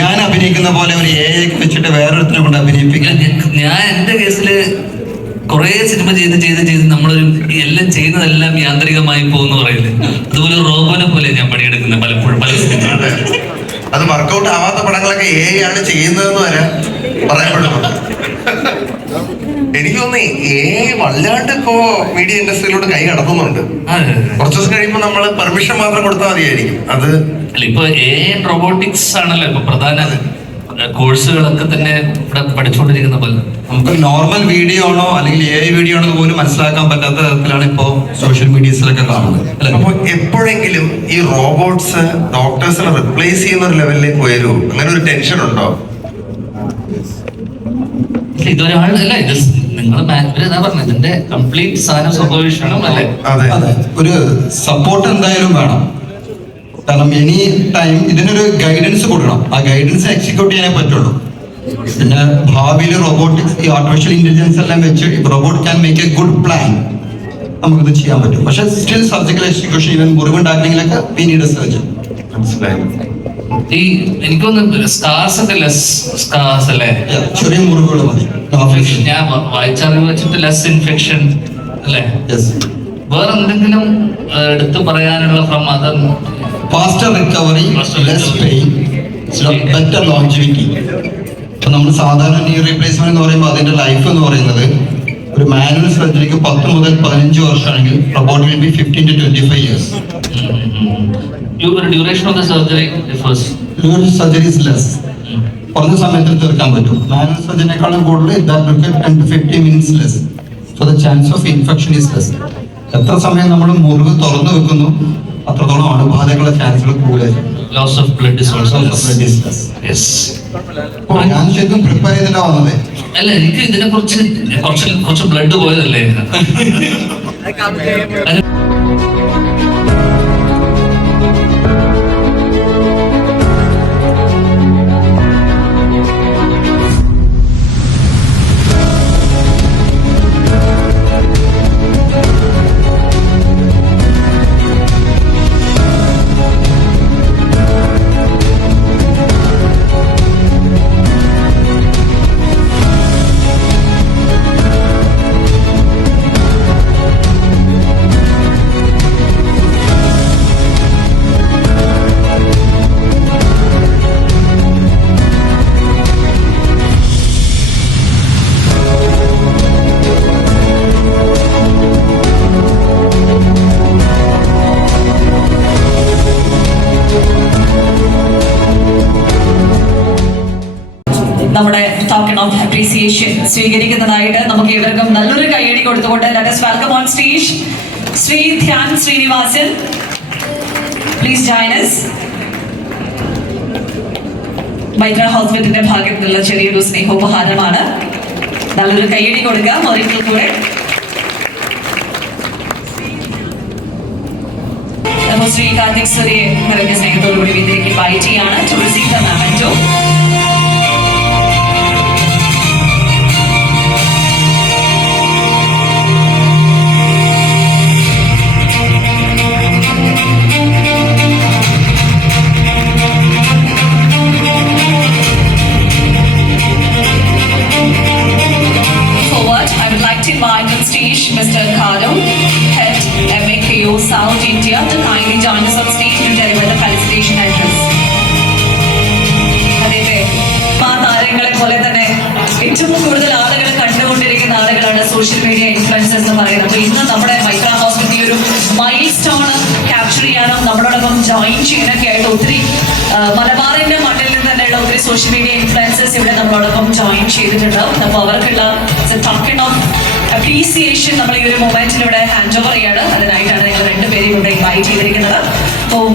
ഞാൻ അഭിനയിക്കുന്ന പോലെ ഒരു AI വെച്ചിട്ട് വേറൊരുത്തിനെ കൊണ്ട് അഭിനയിപ്പിക്കാൻ. ഞാൻ എന്റെ കേസില് കുറെ സിനിമ ചെയ്ത് നമ്മളൊരു എല്ലാം ചെയ്യുന്നതെല്ലാം യാന്ത്രികമായി പോകുന്ന പറയില്ലേ, അതുപോലെ റോബോനെ പോലെ ഞാൻ പണിയെടുക്കുന്നത് പലപ്പോഴും പല സിനിമ. അത് വർക്കൗട്ട് ആവാത്ത പടങ്ങളൊക്കെ AI ആണ് ചെയ്യുന്നതെന്ന് വരെ പറയപ്പെടുന്നുണ്ട്. എനിക്ക് തോന്നി AI വല്ലാണ്ട് ഇപ്പോ മീഡിയ ഇൻഡസ്ട്രിയിലോട്ട് കൈ കടത്തുന്നുണ്ട്. കുറച്ചു ദിവസം കഴിയുമ്പോൾ നമ്മൾ പെർമിഷൻ മാത്രം കൊടുത്താൽ മതിയായിരിക്കും. അത് അല്ല, ഇപ്പൊ AI റോബോട്ടിക്സ് ആണല്ലോ ഇപ്പൊ പ്രധാന കോഴ്സുകളൊക്കെ തന്നെ ഇവിടെ പഠിച്ചുകൊണ്ടിരിക്കുന്ന പോലെ. നമുക്ക് നോർമൽ വീഡിയോ ആണോ അല്ലെങ്കിൽ AI വീഡിയോ ആണോ പോലും മനസ്സിലാക്കാൻ പറ്റാത്ത തരത്തിലാണ് ഇപ്പോ സോഷ്യൽ മീഡിയസിലൊക്കെ കാണുന്നത്. അപ്പോൾ എപ്പോഴെങ്കിലും ഈ റോബോട്ട്സ് ഡോക്ടേഴ്സിനെ റിപ്ലേസ് ചെയ്യുന്ന ഒരു ലെവലിലേക്ക് വരൂ, അങ്ങനെ ഒരു ടെൻഷൻ ഉണ്ടോ? ഇതൊരാളല്ല, ഇത് നിങ്ങൾ പറഞ്ഞത് ഇതിന്റെ കംപ്ലീറ്റ് സാധനം സംഭവിക്കണം അല്ലേ? അതെ, ഒരു സപ്പോർട്ട് എന്തായാലും വേണം. കാരണം എനി ടൈം ഇതിനൊരു ഗൈഡൻസ് കൊടുക്കണം. ആ ഗൈഡൻസ് എക്സിക്യൂട്ട് ചെയ്യാനേ പറ്റുള്ളൂ. പിന്നെ ഭാവിയിൽ റോബോട്ടിക്സ്, ഈ ആർട്ടിഫിഷ്യൽ ഇന്റലിജൻസ് എല്ലാം വെച്ച് robot can make a good plan, നമുക്കിത് ചെയ്യാൻ പറ്റും. പക്ഷെ സ്റ്റിൽ സർജിക്കൽ എക്സിക്യൂഷൻ, ഈവൻ മുറിവുണ്ടാക്കണമെങ്കിലൊക്കെ വി നീഡ് എ സർജൻ. മനസ്സിലായി. ഈ എനിക്കൊന്ന് സ്കാർസ് ഒക്കെ ലെസ് സ്കാർസ് അല്ലേ, ചെറിയ മുറിവുകൾ മതി. ഞാൻ വായിച്ചറിവ് വെച്ചിട്ട് ലെസ് ഇൻഫെക്ഷൻ അല്ലേ? വേറെ എന്തെങ്കിലും എടുത്തു പറയാനുള്ള from other? Faster recovery, less pain, better longevity. ഇപ്പൊ നമ്മൾ സാധാരണ നീ റീപ്ലേസ്മെന്റ് എന്ന് പറയുമ്പോൾ അതിന്റെ ലൈഫ് എന്ന് പറയുന്നത് ഒരു മാനുവൽ സർജറിക്ക് 10 മുതൽ 15 വർഷമാണെങ്കിൽ robot will be 15 to 25 years. Duration of the surgery differs. Surgery is less, കുറഞ്ഞ സമയത്തിൽ തീർക്കാൻ പറ്റും. മാനുവൽ സർജറിനേക്കാളും കൂടുതൽ 10 to 15 minutes less. So the chance of infection is less. എത്ര സമയം നമ്മൾ മുറിവ് തുറന്നു വെക്കുന്നു അത്രത്തോളം അണുബാധകളുടെ ചാൻസുകൾ കൂടുതലായിരിക്കും. Loss of blood is also less. Yes. ഞാൻ ശരിക്കും പ്രിപ്പയർ ചെയ്തിട്ടാ വന്നത്. അല്ല, എനിക്ക് ഇതിനെ കുറിച്ച് കുറച്ച് ബ്ലഡ് പോയതല്ലേ. നമ്മുടെ ടോക്കൺ ഓഫ് അപ്രീസിയേഷൻ സ്വീകരിക്കുന്നതായിട്ട് നമുക്ക് ഇവർക്കും നല്ലൊരു കൈയടി കൊടുത്തുകൊണ്ട് let us welcome on stage Shri Dhyan Sreenivasan. Please join us. Maithra ഹോസ്പിറ്റലിന്റെ ഭാഗത്തു നിന്നുള്ള ചെറിയൊരു സ്നേഹോപഹാരമാണ്. നല്ലൊരു കൈയടി കൊടുക്കാം ഒരിക്കൽ കൂടെ. ശ്രീ കാർത്തിക് സൂര്യയെ നിറഞ്ഞ സ്നേഹത്തോടുകൂടി വേദിയിലേക്ക് ഇൻവൈറ്റ് ചെയ്യാണ് to receive the memento. Mr. Kado, Head MAKO South India, to kindly join us on stage to deliver the felicitation address. അതെ, താരങ്ങളെ പോലെ തന്നെ ഏറ്റവും കൂടുതൽ ആളുകൾ കണ്ടുകൊണ്ടിരിക്കുന്ന ആളുകളാണ് സോഷ്യൽ മീഡിയ ഇൻഫ്ലുവൻസേഴ്സ് എന്ന് പറയുന്നത്. അപ്പോൾ ഇന്ന് നമ്മുടെ മൈത്ര ഹോസ്പിറ്റൽ ഒരു മൈൽ സ്റ്റോൺ ക്യാപ്ചർ ചെയ്യാനും നമ്മളോടൊപ്പം ജോയിൻ ചെയ്യാനൊക്കെ ആയിട്ട് ഒത്തിരി മലബാറിന്റെ മണ്ണിൽ നിന്ന് തന്നെയുള്ള ഒത്തിരി സോഷ്യൽ മീഡിയ ഇൻഫ്ലുവൻസേഴ്സ് ഇവിടെ നമ്മളോടൊപ്പം ജോയിൻ ചെയ്തിട്ടുണ്ടാവും. അപ്പോൾ അവർക്കുള്ള ടോക്കൺ ഓഫ് അപ്രീസിയേഷൻ നമ്മൾ ഈ ഒരു മൊമെന്റിൽ ഇവിടെ ഹാൻഡ് ഓവർ ചെയ്യാണ്. അതിനായിട്ടാണ് നിങ്ങൾ രണ്ടുപേരെയും ഇവിടെ ഇൻവൈറ്റ് ചെയ്തിരിക്കുന്നത്. അപ്പോൾ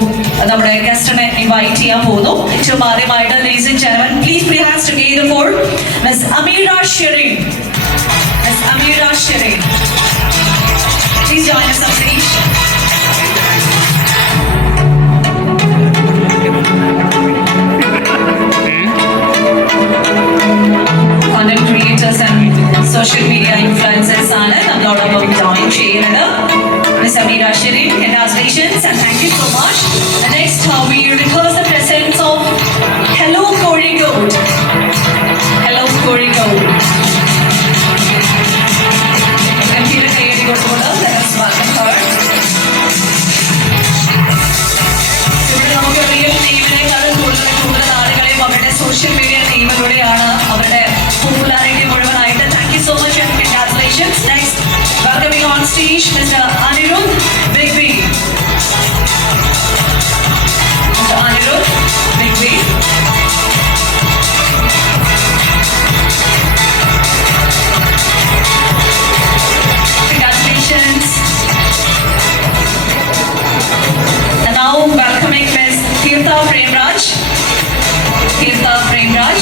നമ്മുടെ ഗസ്റ്റിനെ ഇൻവൈറ്റ് ചെയ്യാൻ പോകുന്നു. ഏറ്റവും ആദ്യമായിട്ട് ladies and gentlemen, please put your hands together for Ms. Amira Shireen. Ms. Amira Shireen, please join us on stage. Content creators and social media influencers ആണ് നമ്മളോടൊപ്പം ജോയിൻ ചെയ്യുന്നത്. Ms. Amira Shireen, congratulations and thank you so much. And next we request the presence of Hello Code social media ടീമിലൂടെയാണ് അവരുടെ popularity മുഴുവനായിട്ട്. Thank you so much and congratulations. Next welcoming on stage mister Anirudh big B. Mister Anirudh big B. Congratulations. And now welcoming Ms. Tirtha Premraj. Tirtha Premraj.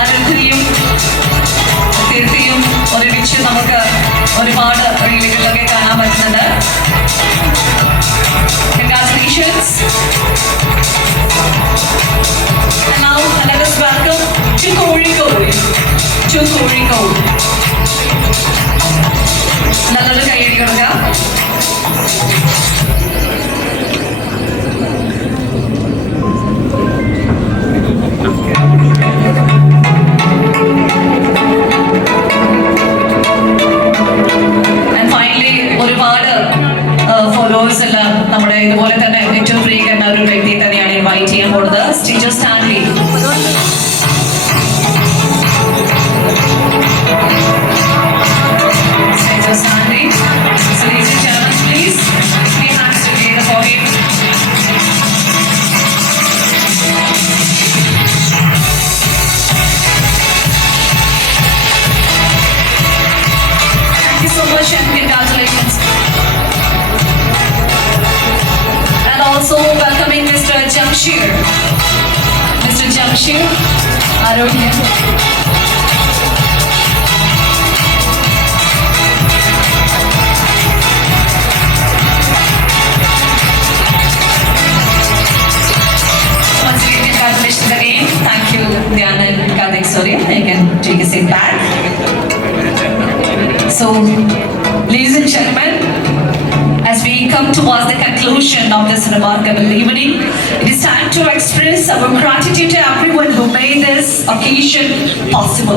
അനിരുദ്ധിയും തീർത്തിയും ഒരുമിച്ച് നമുക്ക് ഒരുപാട് റീലുകളിലൊക്കെ കാണാൻ പറ്റുന്നുണ്ട്. Congratulations. And now let us welcome to Kozhikode. To Kozhikode. നല്ലൊരു കൈയടി കൊടുക്കുക. And finally ഒരുപാട് ഫോളോവേഴ്സ് എല്ലാം നമ്മുടെ ഇതുപോലെ തന്നെ ഏറ്റവും ഫ്രീ കണ്ട ഒരു വ്യക്തിയെ തന്നെയാണ് ഇൻവൈറ്റ് ചെയ്യാൻ പോകുന്നത്. സ്റ്റീജർ Stanley. Sandy. So ladies and gentlemen, please put your hands together for him. Thank you so much and congratulations. And also welcoming Mr. Jamshir. Mr. Jamshir, Arogya. Congratulations again. Thank you, Diana and Karthik. Sorry, I can take a seat back. So, ladies and gentlemen, as we come towards the conclusion of this remarkable evening, it is time to express our gratitude to everyone who made this occasion possible.